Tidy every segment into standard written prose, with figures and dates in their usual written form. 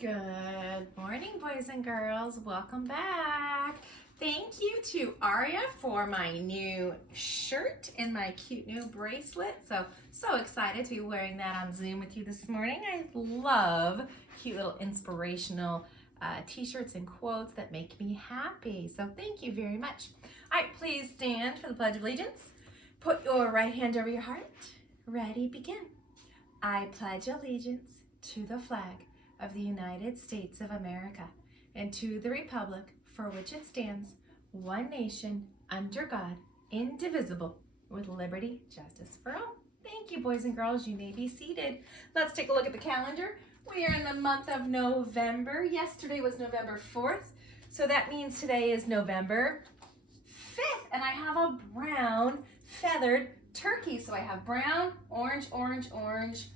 Good morning, boys and girls. Welcome back. Thank you to Aria for my new shirt and my cute new bracelet. So excited to be wearing that on Zoom with you this morning. I love cute little inspirational t-shirts and quotes that make me happy. So thank you very much. All right, please stand for the Pledge of Allegiance. Put your right hand over your heart. Ready, begin. I pledge allegiance to the flag of the United States of America and to the republic for which it stands, one nation, under God, indivisible, with liberty, justice for all. Thank you, boys and girls. You may be seated. Let's take a look at the calendar. We are in the month of November. Yesterday was November 4th, so that means today is November 5th, and I have a brown feathered turkey. So I have brown, orange, orange, orange,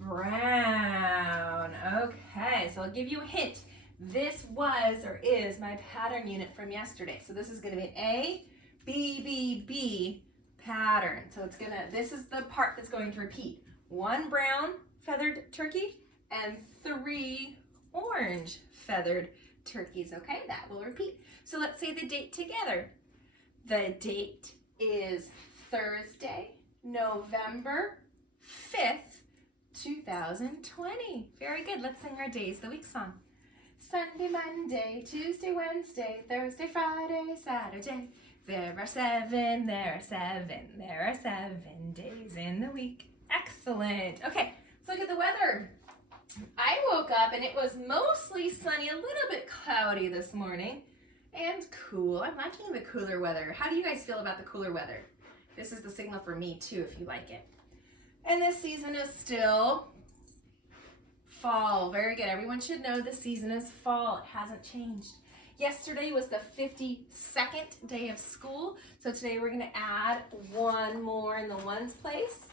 brown. Okay, so I'll give you a hint. This was or is my pattern unit from yesterday. So this is going to be an A, B, B, B pattern. So this is the part that's going to repeat. One brown feathered turkey and 3 orange feathered turkeys. Okay, that will repeat. So let's say the date together. The date is Thursday, November 5th, 2020. Very good. Let's sing our days the week song. Sunday, Monday, Tuesday, Wednesday, Thursday, Friday, Saturday. There are 7 days in the week. Excellent. Okay, let's look at the weather. I woke up and it was mostly sunny, a little bit cloudy this morning, and cool. I'm liking the cooler weather. How do you guys feel about the cooler weather? This is the signal for me too, if you like it. And this season is still fall. Very good. Everyone should know the season is fall. It hasn't changed. Yesterday was the 52nd day of school. So today we're going to add one more in the ones place.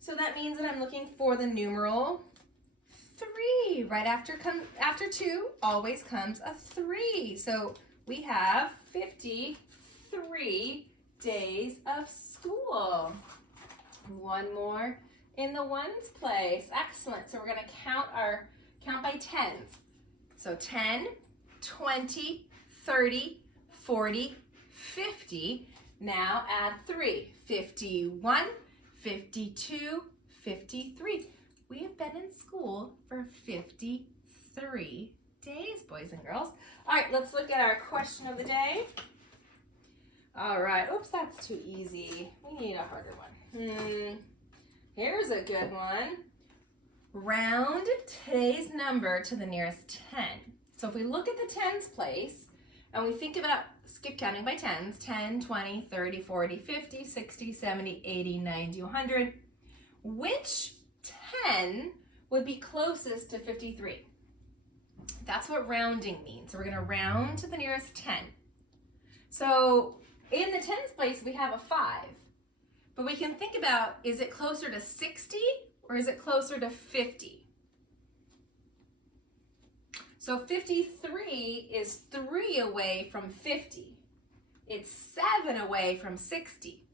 So that means that I'm looking for the numeral 3. Right after 2 always comes a 3. So we have 53 days of school. One more in the ones place. Excellent. So we're going to count by tens. So 10, 20, 30, 40, 50. Now add 3. 51, 52, 53. We have been in school for 53 days, boys and girls. All right, let's look at our question of the day. All right. Oops, that's too easy. We need a harder one. Here's a good one. Round today's number to the nearest 10. So if we look at the tens place and we think about skip counting by tens, 10, 20, 30, 40, 50, 60, 70, 80, 90, 100, which 10 would be closest to 53? That's what rounding means. So we're going to round to the nearest 10. So in the tens place, we have a 5. But we can think about, is it closer to 60 or is it closer to 50? So 53 is 3 away from 50. It's 7 away from 60.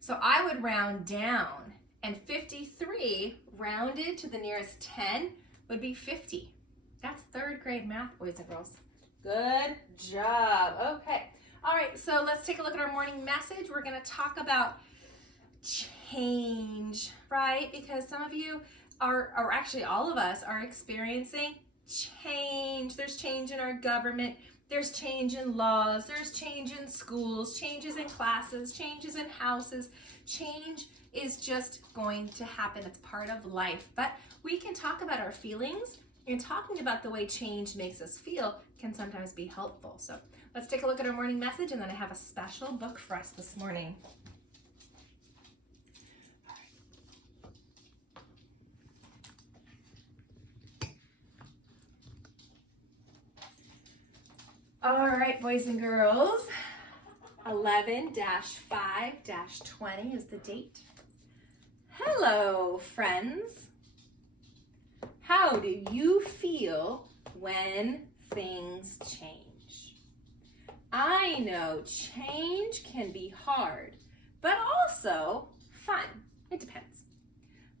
So I would round down, and 53 rounded to the nearest 10 would be 50. That's 3rd grade math, boys and girls. Good job. Okay. All right, so let's take a look at our morning message. We're going to talk about change, right? Because some of you are, or actually all of us, are experiencing change. There's change in our government. There's change in laws. There's change in schools, changes in classes, changes in houses. Change is just going to happen. It's part of life. But we can talk about our feelings, and talking about the way change makes us feel can sometimes be helpful. So let's take a look at our morning message, and then I have a special book for us this morning. All right, boys and girls, 11-5-20 is the date. Hello, friends. How do you feel when things change? I know change can be hard, but also fun. It depends.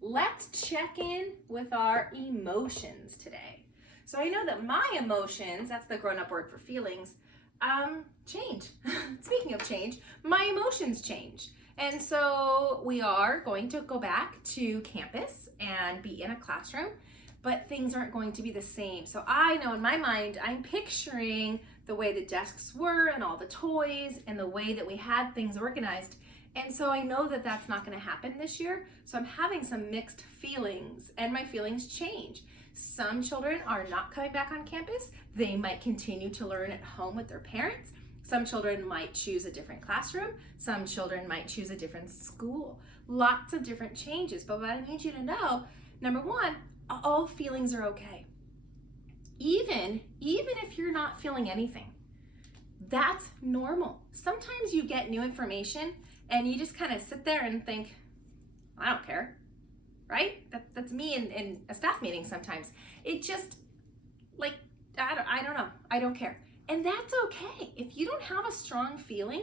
Let's check in with our emotions today. So I know that my emotions, that's the grown-up word for feelings, change. Speaking of change, my emotions change. And so we are going to go back to campus and be in a classroom, but things aren't going to be the same. So I know in my mind, I'm picturing the way the desks were and all the toys and the way that we had things organized. And so I know that that's not going to happen this year. So I'm having some mixed feelings, and my feelings change. Some children are not coming back on campus. They might continue to learn at home with their parents. Some children might choose a different classroom. Some children might choose a different school. Lots of different changes. But what I need you to know, number one, all feelings are okay. Even if you're not feeling anything, that's normal. Sometimes you get new information and you just kind of sit there and think, I don't care, right? That's me in a staff meeting sometimes. It just, like, I don't know. I don't care. And that's okay. If you don't have a strong feeling,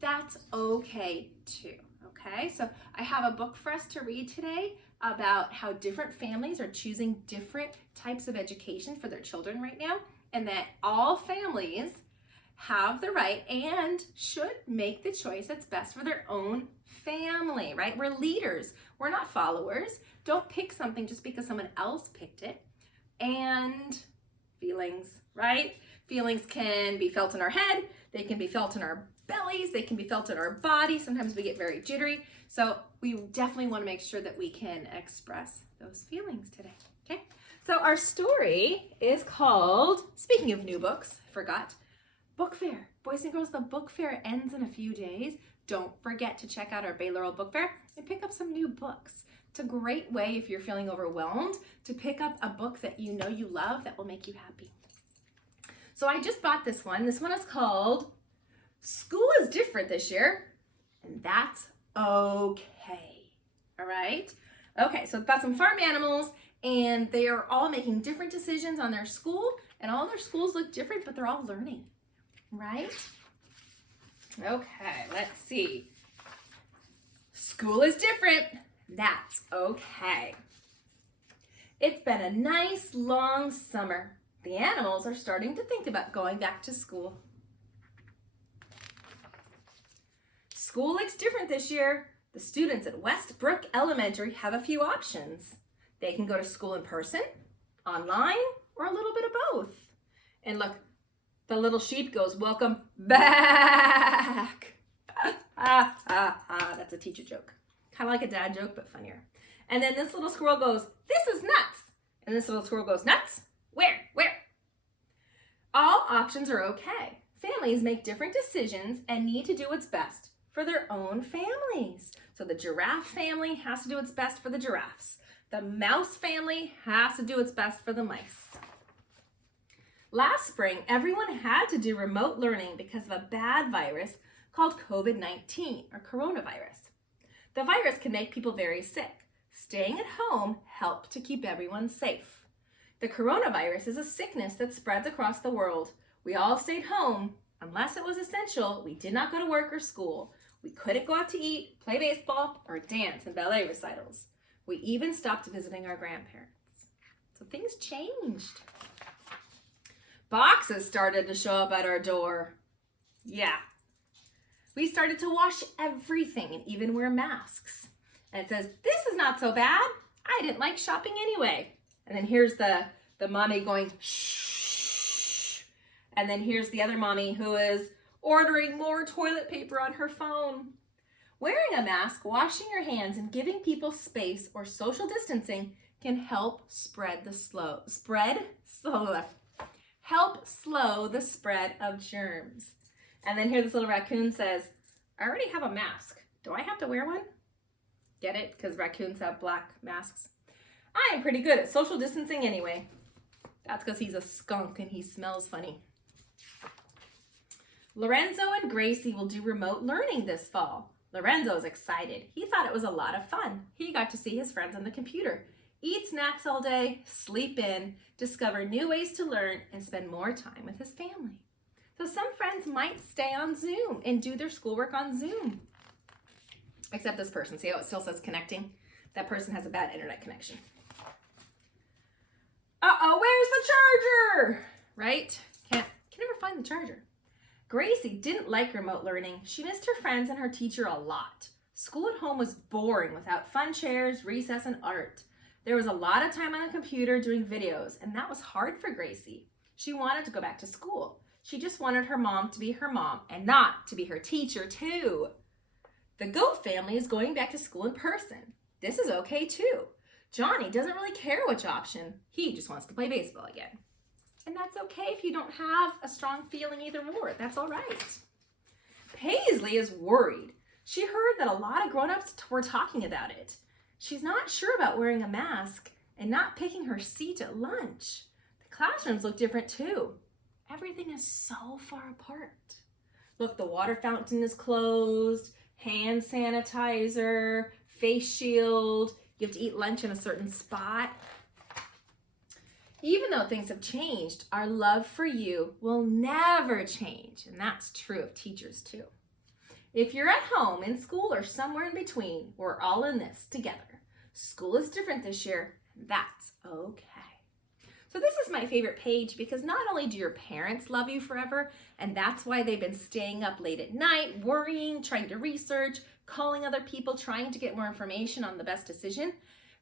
that's okay too, okay? So I have a book for us to read today about how different families are choosing different types of education for their children right now, and that all families have the right and should make the choice that's best for their own family, right? We're leaders. We're not followers. Don't pick something just because someone else picked it. And feelings, right? Feelings can be felt in our head. They can be felt in our bellies. They can be felt in our body. Sometimes we get very jittery. So we definitely want to make sure that we can express those feelings today, okay? So our story is called, speaking of new books, I forgot, Book Fair. Boys and girls, the book fair ends in a few days. Don't forget to check out our Baylor Old Book Fair and pick up some new books. It's a great way, if you're feeling overwhelmed, to pick up a book that you know you love that will make you happy. So I just bought this one. This one is called School is Different This Year, and that's okay. All right? Okay, so it's about some farm animals, and they are all making different decisions on their school, and all their schools look different, but they're all learning. Right? Okay, let's see. School is different. That's okay. It's been a nice long summer. The animals are starting to think about going back to school. School looks different this year. The students at Westbrook Elementary have a few options. They can go to school in person, online, or a little bit of both. And look, the little sheep goes, welcome back. That's a teacher joke. Kind of like a dad joke, but funnier. And then this little squirrel goes, this is nuts. And this little squirrel goes, nuts? Where? All options are okay. Families make different decisions and need to do what's best for their own families. So the giraffe family has to do what's best for the giraffes. The mouse family has to do what's best for the mice. Last spring, everyone had to do remote learning because of a bad virus called COVID-19 or coronavirus. The virus can make people very sick. Staying at home helped to keep everyone safe. The coronavirus is a sickness that spreads across the world. We all stayed home. Unless it was essential, we did not go to work or school. We couldn't go out to eat, play baseball, or dance in ballet recitals. We even stopped visiting our grandparents. So things changed. Boxes started to show up at our door. Yeah. We started to wash everything and even wear masks. And it says, this is not so bad. I didn't like shopping anyway. And then here's the mommy going, shh. And then here's the other mommy who is ordering more toilet paper on her phone. Wearing a mask, washing your hands, and giving people space or social distancing can help help slow the spread of germs. And then here this little raccoon says, I already have a mask. Do I have to wear one? Get it? Because raccoons have black masks. I am pretty good at social distancing anyway. That's because he's a skunk and he smells funny. Lorenzo and Gracie will do remote learning this fall. Lorenzo's excited. He thought it was a lot of fun. He got to see his friends on the computer, eat snacks all day, sleep in, discover new ways to learn, and spend more time with his family. So some friends might stay on Zoom and do their schoolwork on Zoom. Except this person. See how it still says connecting? That person has a bad internet connection. Uh-oh, where's the charger? Right? Can never find the charger. Gracie didn't like remote learning. She missed her friends and her teacher a lot. School at home was boring without fun chairs, recess, and art. There was a lot of time on the computer doing videos, and that was hard for Gracie. She wanted to go back to school. She just wanted her mom to be her mom and not to be her teacher too. The Goat family is going back to school in person. This is okay too. Johnny doesn't really care which option. He just wants to play baseball again. And that's okay if you don't have a strong feeling either or. That's all right. Paisley is worried. She heard that a lot of grown-ups were talking about it. She's not sure about wearing a mask and not picking her seat at lunch. The classrooms look different too. Everything is so far apart. Look, the water fountain is closed, hand sanitizer, face shield. You have to eat lunch in a certain spot. Even though things have changed, our love for you will never change. And that's true of teachers too. If you're at home, in school, or somewhere in between, we're all in this together. School is different this year, and that's okay. So this is my favorite page because not only do your parents love you forever, and that's why they've been staying up late at night, worrying, trying to research, calling other people, trying to get more information on the best decision,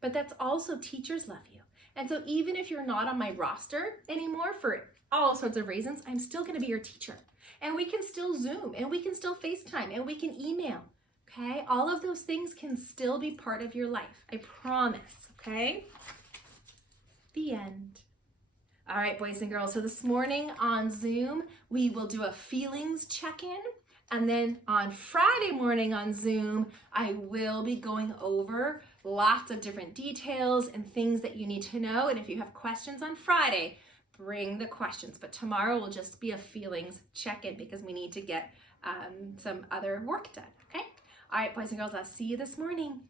but that's also teachers love you. And so even if you're not on my roster anymore for all sorts of reasons, I'm still going to be your teacher. And we can still Zoom, and we can still FaceTime, and we can email, okay? All of those things can still be part of your life. I promise, okay? The end. All right, boys and girls, so this morning on Zoom, we will do a feelings check-in. And then on Friday morning on Zoom, I will be going over lots of different details and things that you need to know. And if you have questions on Friday, bring the questions. But tomorrow will just be a feelings check-in because we need to get some other work done, okay? All right, boys and girls, I'll see you this morning.